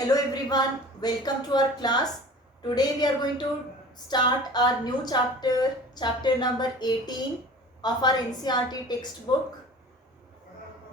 Hello everyone, welcome to our class. Today we are going to start our new chapter, chapter number 18 of our NCERT textbook,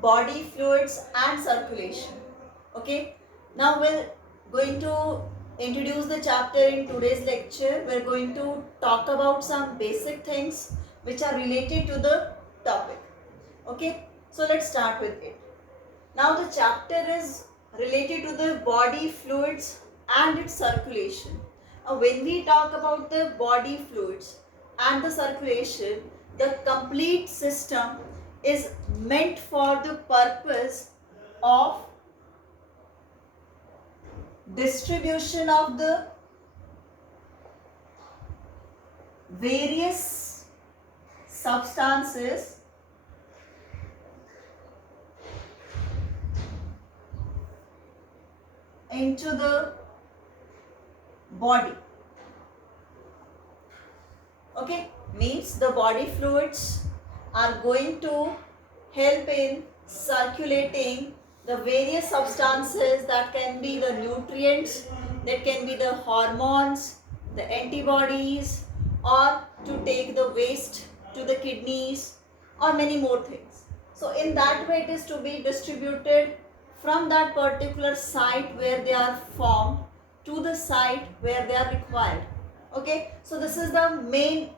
Body Fluids and Circulation. Okay, now we're going to introduce the chapter in today's lecture. We're going to talk about some basic things which are related to the topic. Okay, so let's start with it. Now the chapter is related to the body fluids and its circulation. Now when we talk about the body fluids and the circulation, the complete system is meant for the purpose of distribution of the various substances into the body. Okay, means the body fluids are going to help in circulating the various substances, that can be the nutrients, that can be the hormones, the antibodies, or to take the waste to the kidneys, or many more things. So in that way it is to be distributed from that particular site where they are formed to the site where they are required. Okay, so this is the main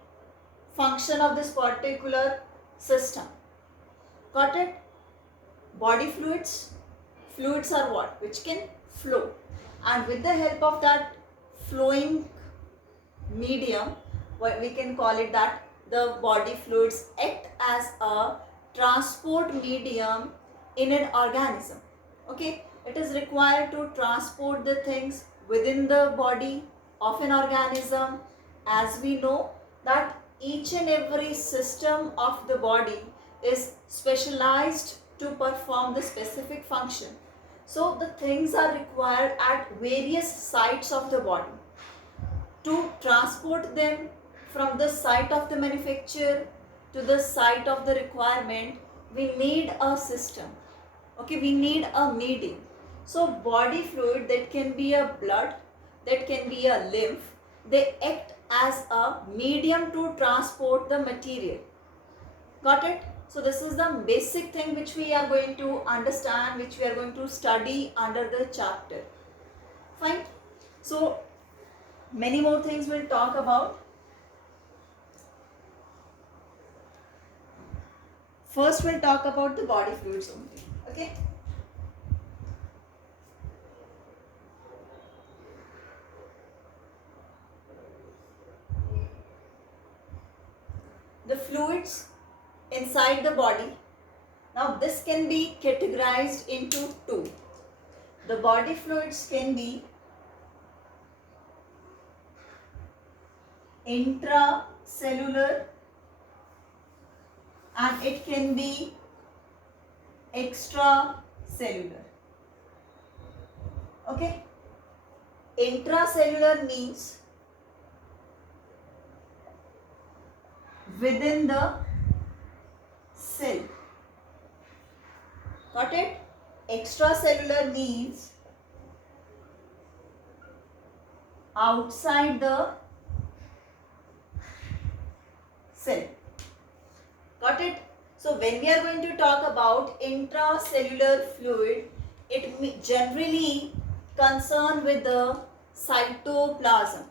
function of this particular system. Got it? Body fluids. Fluids are what? Which can flow. And with the help of that flowing medium, we can call it that the body fluids act as a transport medium in an organism. Okay, it is required to transport the things within the body of an organism. As we know that each and every system of the body is specialized to perform the specific function. So the things are required at various sites of the body. To transport them from the site of the manufacture to the site of the requirement, we need a system. Okay, we need a medium. So body fluid, that can be a blood, that can be a lymph, they act as a medium to transport the material. Got it? So this is the basic thing which we are going to understand, which we are going to study under the chapter. Fine. So many more things we'll talk about. First we'll talk about the body fluids only. Okay. The fluids inside the body. Now this can be categorized into two. The body fluids can be intracellular and it can be extracellular. Okay. Intracellular means within the cell. Got it? Extracellular means outside the cell. Got it? So when we are going to talk about intracellular fluid, it generally concerned with the cytoplasm.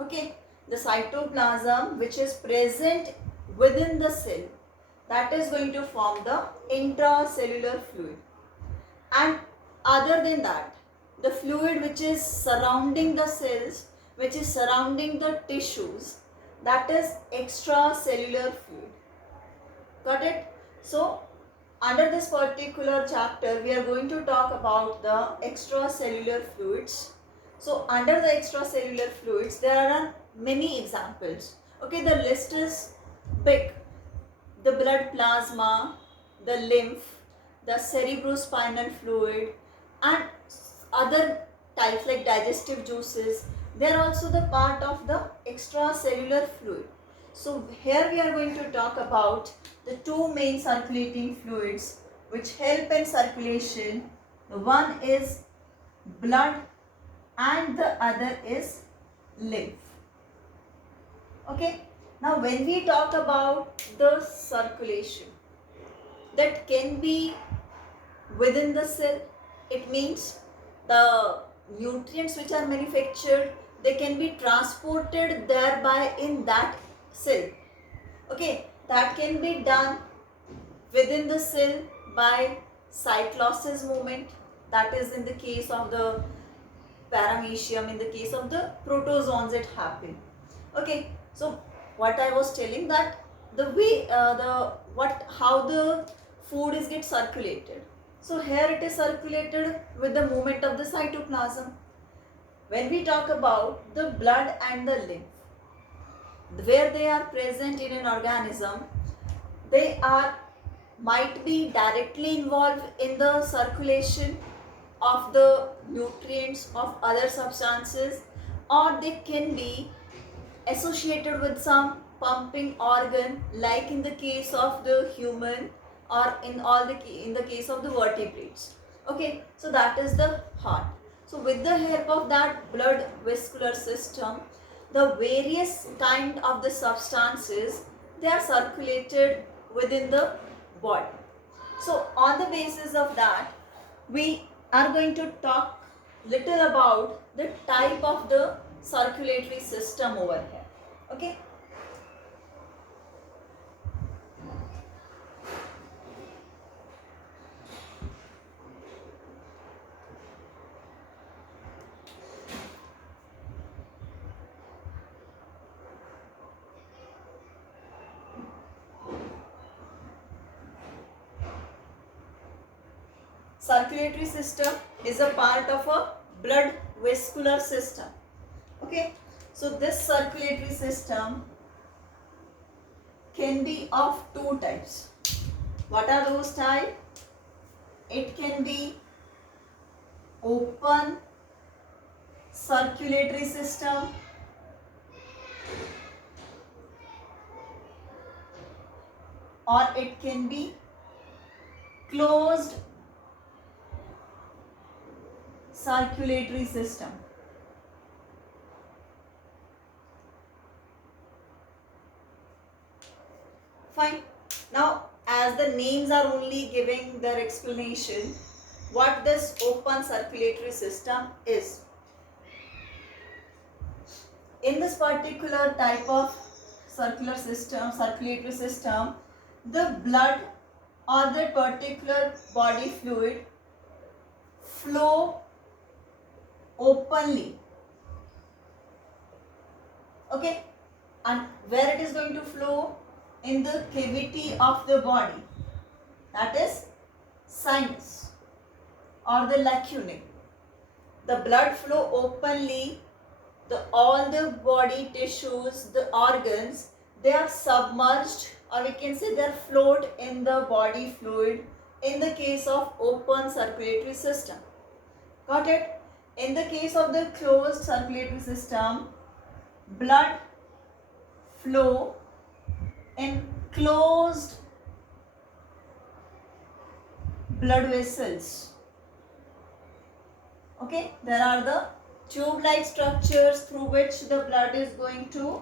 Okay, the cytoplasm which is present within the cell, that is going to form the intracellular fluid. And other than that, the fluid which is surrounding the cells, which is surrounding the tissues, that is extracellular fluid. Got it? So under this particular chapter we are going to talk about the extracellular fluids. So under the extracellular fluids there are many examples. Okay, the list is big. The blood plasma, the lymph, the cerebrospinal fluid, and other types like digestive juices, they are also the part of the extracellular fluid. So here we are going to talk about the two main circulating fluids which help in circulation. One is blood and the other is lymph. Okay. Now when we talk about the circulation that can be within the cell, it means the nutrients which are manufactured, they can be transported thereby in that cell. Okay, that can be done within the cell by cyclosis movement, that is in the case of the paramecium, in the case of the protozoans it happen. Okay, so what I was telling, that the way how the food is get circulated. So here it is circulated with the movement of the cytoplasm. When we talk about the blood and the lymph, where they are present in an organism, they are might be directly involved in the circulation of the nutrients of other substances, or they can be associated with some pumping organ, like in the case of the human, or in the case of the vertebrates. Okay, so that is the heart. So with the help of that blood vascular system, the various kind of the substances, they are circulated within the body. So on the basis of that, we are going to talk little about the type of the circulatory system over here. Okay. Circulatory system is a part of a blood vascular system. Okay, so this circulatory system can be of two types. What are those types? It can be open circulatory system, or it can be closed circulatory system. Fine. Now, as the names are only giving their explanation, what this open circulatory system is. In this particular type of circulatory system, the blood or the particular body fluid flow openly. Okay, and where it is going to flow? In the cavity of the body, that is sinus or the lacunae. The blood flow openly, all the body tissues, the organs, they are submerged, or we can say they are float in the body fluid in the case of open circulatory system. Got it? In the case of the closed circulatory system, blood flow in closed blood vessels. Okay, there are the tube-like structures through which the blood is going to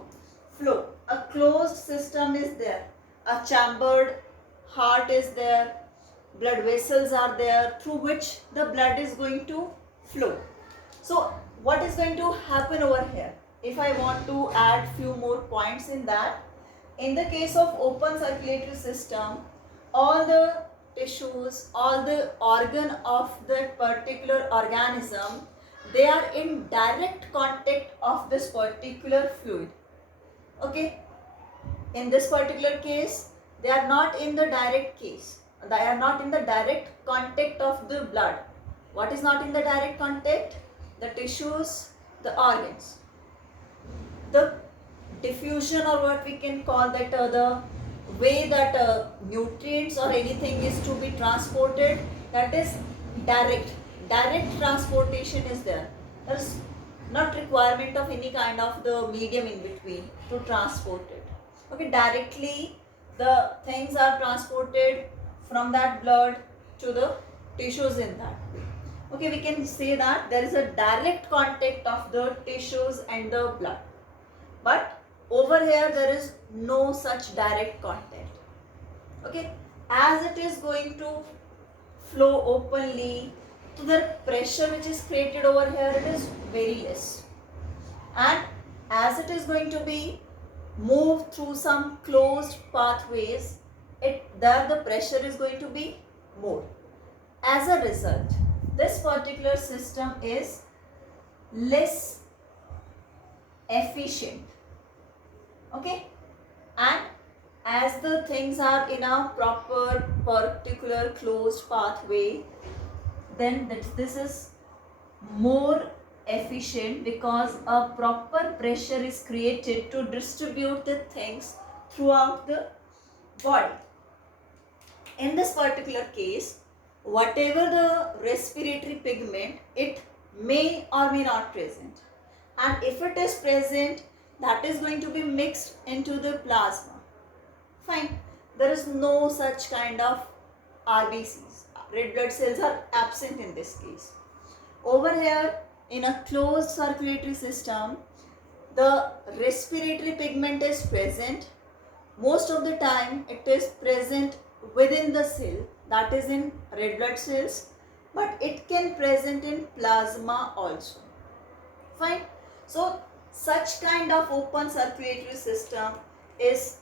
flow. A closed system is there. A chambered heart is there. Blood vessels are there through which the blood is going to flow. So what is going to happen over here? If I want to add few more points in that, in the case of open circulatory system, all the tissues, all the organ of that particular organism, they are in direct contact of this particular fluid. Okay, in this particular case, they are not in the direct case. They are not in the direct contact of the blood. What is not in the direct contact? The tissues, the organs. The diffusion, or what we can call that, the way that nutrients or anything is to be transported, that is direct transportation is there. There is not requirement of any kind of the medium in between to transport it. Okay, directly the things are transported from that blood to the tissues in that way. Okay, we can say that there is a direct contact of the tissues and the blood. But over here there is no such direct contact. Okay, as it is going to flow openly, so the pressure which is created over here, it is very less. And as it is going to be moved through some closed pathways, there the pressure is going to be more. As a result, this particular system is less efficient. Okay, and as the things are in a proper particular closed pathway, then this is more efficient because a proper pressure is created to distribute the things throughout the body. In this particular case, whatever the respiratory pigment, it may or may not present, and if it is present, that is going to be mixed into the plasma. Fine, there is no such kind of RBCs, red blood cells are absent in this case. Over here in a closed circulatory system, the respiratory pigment is present. Most of the time it is present within the cell, that is in red blood cells, but it can present in plasma also. Fine. So such kind of open circulatory system is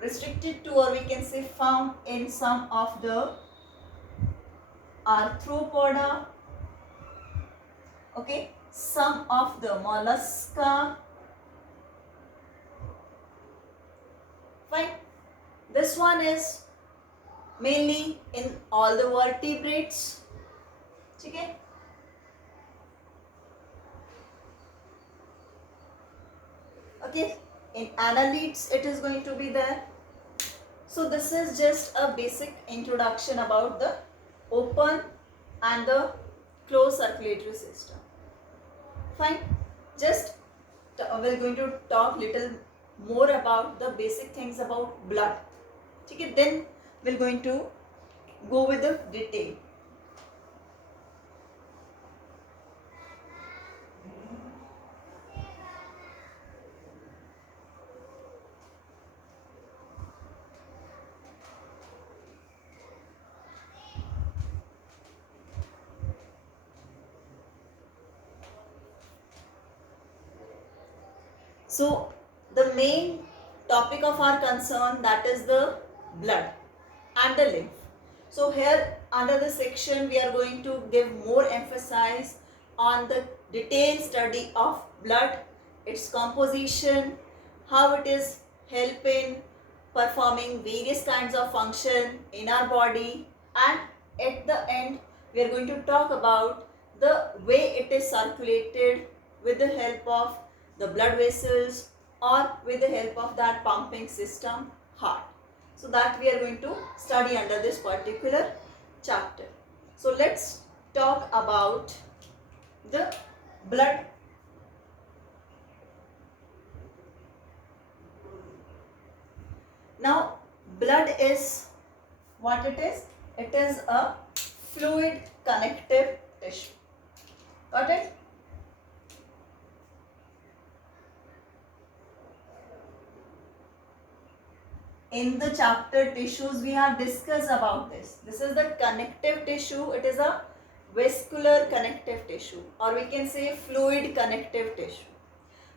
restricted to, or we can say found in some of the arthropoda, okay, some of the mollusca. Fine. This one is mainly in all the vertebrates. Okay. Okay, in annelids it is going to be there. So this is just a basic introduction about the open and the closed circulatory system. Fine. Just we're going to talk little more about the basic things about blood. Okay, then we're going to go with the detail. So the main topic of our concern, that is the blood and the lymph. So here under this section we are going to give more emphasis on the detailed study of blood, its composition, how it is helping performing various kinds of function in our body, and at the end we are going to talk about the way it is circulated with the help of the blood vessels or with the help of that pumping system, heart. So that we are going to study under this particular chapter. So let's talk about the blood. Now blood is what it is? It is a fluid connective tissue. Got it? In the chapter tissues we have discussed about this. This is the connective tissue. It is a vascular connective tissue, or we can say fluid connective tissue.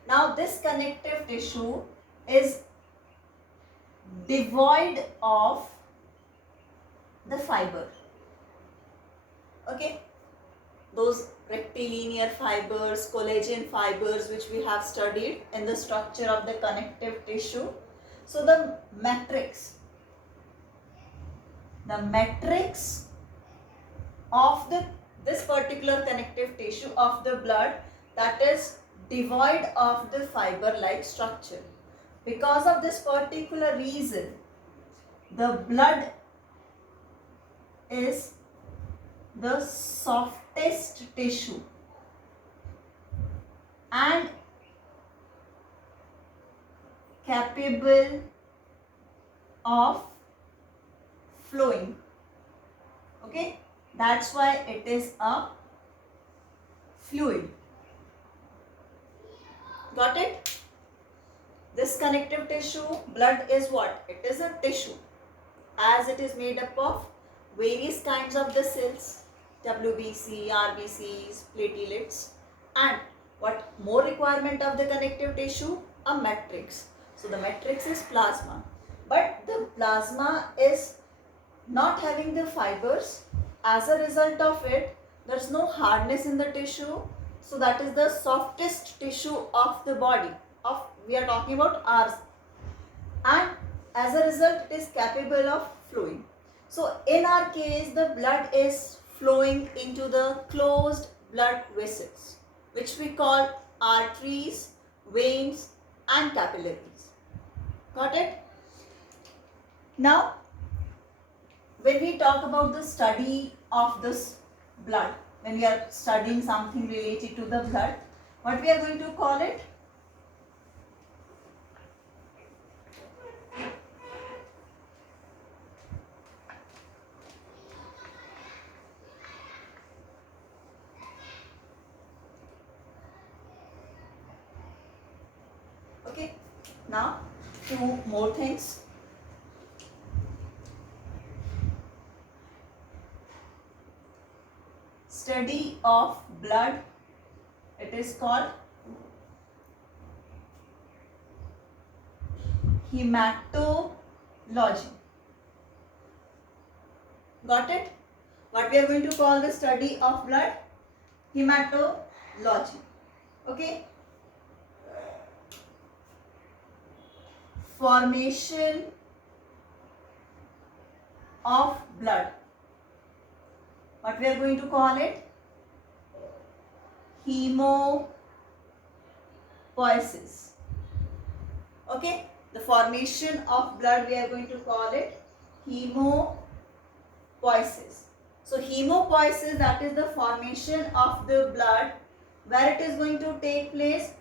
Now this connective tissue is devoid of the fiber. Okay, those rectilinear fibers, collagen fibers which we have studied in the structure of the connective tissue. So the matrix of this particular connective tissue of the blood, that is devoid of the fiber like structure. Because of this particular reason, the blood is the softest tissue and capable of flowing. Okay, That's why it is a fluid. Got it? This connective tissue, blood is what? It is a tissue, as it is made up of various kinds of the cells, WBC, RBCs, platelets, and what more requirement of the connective tissue? A matrix. So the matrix is plasma, but the plasma is not having the fibers. As a result of it, there is no hardness in the tissue. So that is the softest tissue of the body. We are talking about ours, and as a result, it is capable of flowing. So in our case, the blood is flowing into the closed blood vessels, which we call arteries, veins, and capillaries. Got it? Now, when we talk about the study of this blood, when we are studying something related to the blood, what we are going to call it? Okay, now two more things. Study of blood, it is called hematology. Got it? What we are going to call the study of blood? Hematology. Okay? Formation of blood. What we are going to call it? Hemopoiesis. Okay? The formation of blood, we are going to call it hemopoiesis. So hemopoiesis, that is the formation of the blood, where it is going to take place.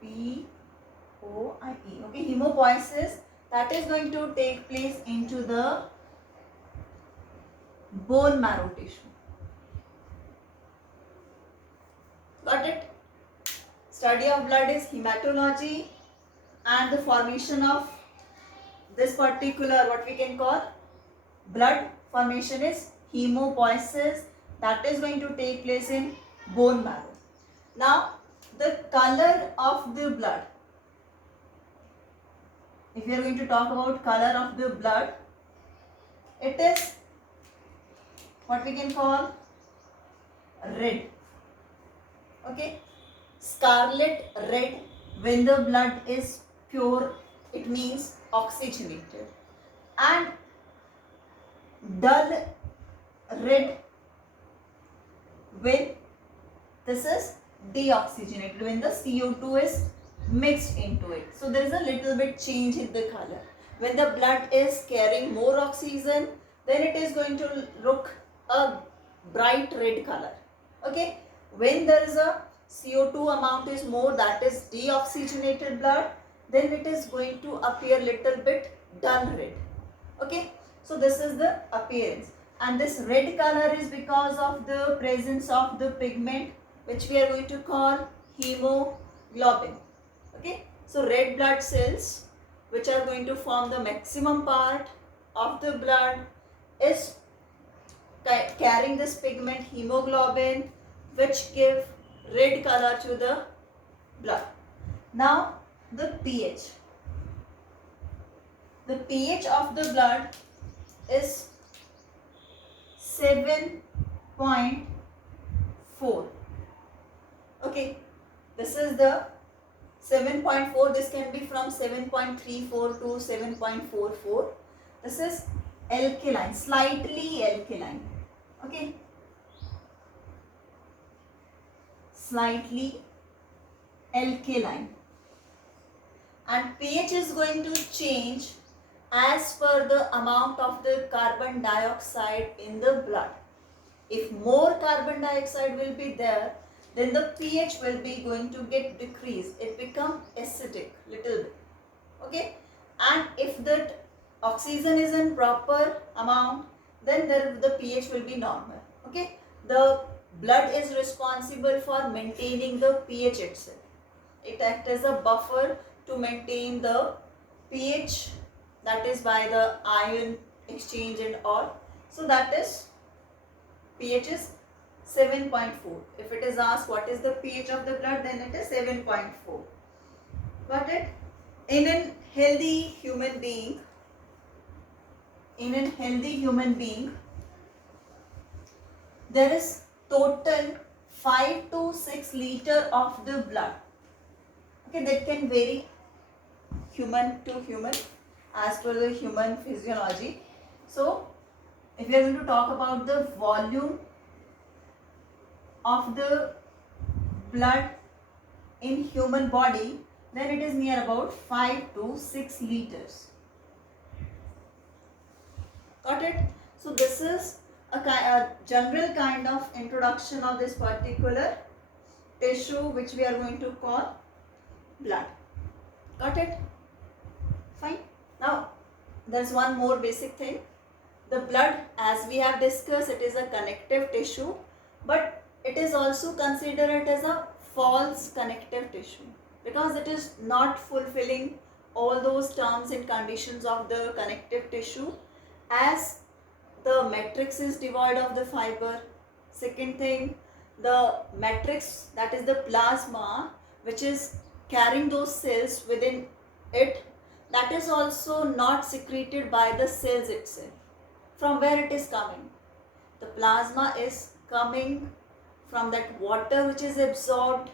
P-O-I-E. Okay, hemopoiesis, that is going to take place into the bone marrow tissue. Got it? Study of blood is hematology, and the formation of this particular, what we can call blood formation, is hemopoiesis, that is going to take place in bone marrow. Now, the color of the blood. If we are going to talk about color of the blood, it is what we can call red. Okay, scarlet red. When the blood is pure, it means oxygenated, and dull red when this is deoxygenated, when the CO2 is mixed into it. So there is a little bit change in the color. When the blood is carrying more oxygen, then it is going to look a bright red color. Okay, when there is a CO2 amount is more, that is deoxygenated blood, then it is going to appear little bit dull red. Okay, so this is the appearance, and this red color is because of the presence of the pigment, which we are going to call hemoglobin. Okay, so red blood cells, which are going to form the maximum part of the blood, is carrying this pigment hemoglobin, which give red color to the blood. Now the pH. The pH of the blood is 7.4. Okay, this is the 7.4. This can be from 7.34 to 7.44. This is alkaline, slightly alkaline. Okay, slightly alkaline, and pH is going to change as per the amount of the carbon dioxide in the blood. If more carbon dioxide will be there, then the pH will be going to get decreased. It become acidic little bit. Okay, and if the oxygen is in proper amount, then the pH will be normal. Okay, the blood is responsible for maintaining the pH itself. It acts as a buffer to maintain the pH, that is by the ion exchange and all. So that is pH is 7.4. If it is asked what is the pH of the blood, then it is 7.4. Got it? In a healthy human being, there is total 5 to 6 liter of the blood. Okay, that can vary human to human as per the human physiology. So, if we are going to talk about the volume of the blood in human body, then it is near about 5 to 6 liters. Got it? So this is a general kind of introduction of this particular tissue which we are going to call blood. Got it? Fine. Now there's one more basic thing. The blood, as we have discussed, it is a connective tissue, but it is also considered as a false connective tissue because it is not fulfilling all those terms and conditions of the connective tissue, as the matrix is devoid of the fiber. Second thing, the matrix, that is the plasma which is carrying those cells within it, that is also not secreted by the cells itself. From where it is coming? The plasma is coming from that water which is absorbed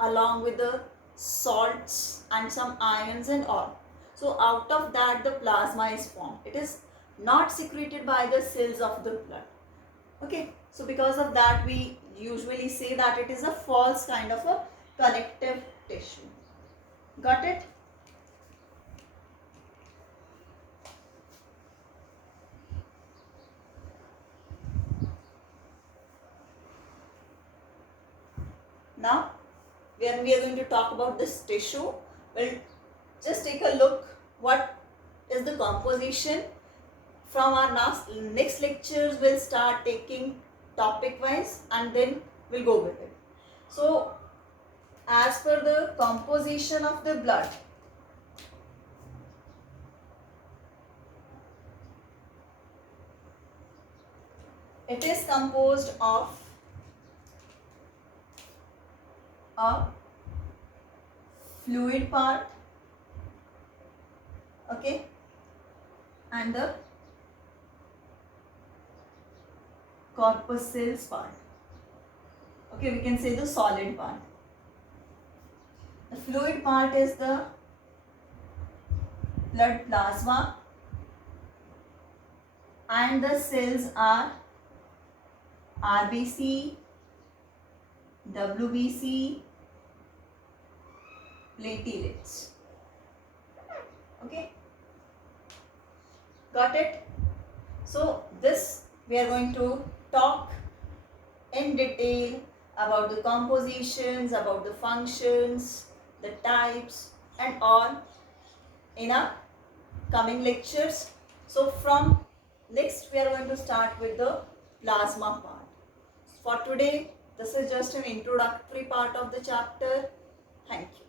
along with the salts and some ions and all. So out of that the plasma is formed. It is not secreted by the cells of the blood. Okay, so because of that we usually say that it is a false kind of a connective tissue. Got it? Now, when we are going to talk about this tissue, we'll just take a look what is the composition. From our next lectures, we'll start taking topic wise and then we'll go with it. So, as per the composition of the blood, it is composed of a fluid part, okay, and the corpuscles part. Okay, we can say the solid part. The fluid part is the blood plasma and the cells are RBC, WBC, platelets. Okay, got it? So this we are going to talk in detail about the compositions, about the functions, the types and all in our coming lectures. So from next we are going to start with the plasma part. For today, this is just an introductory part of the chapter. Thank you.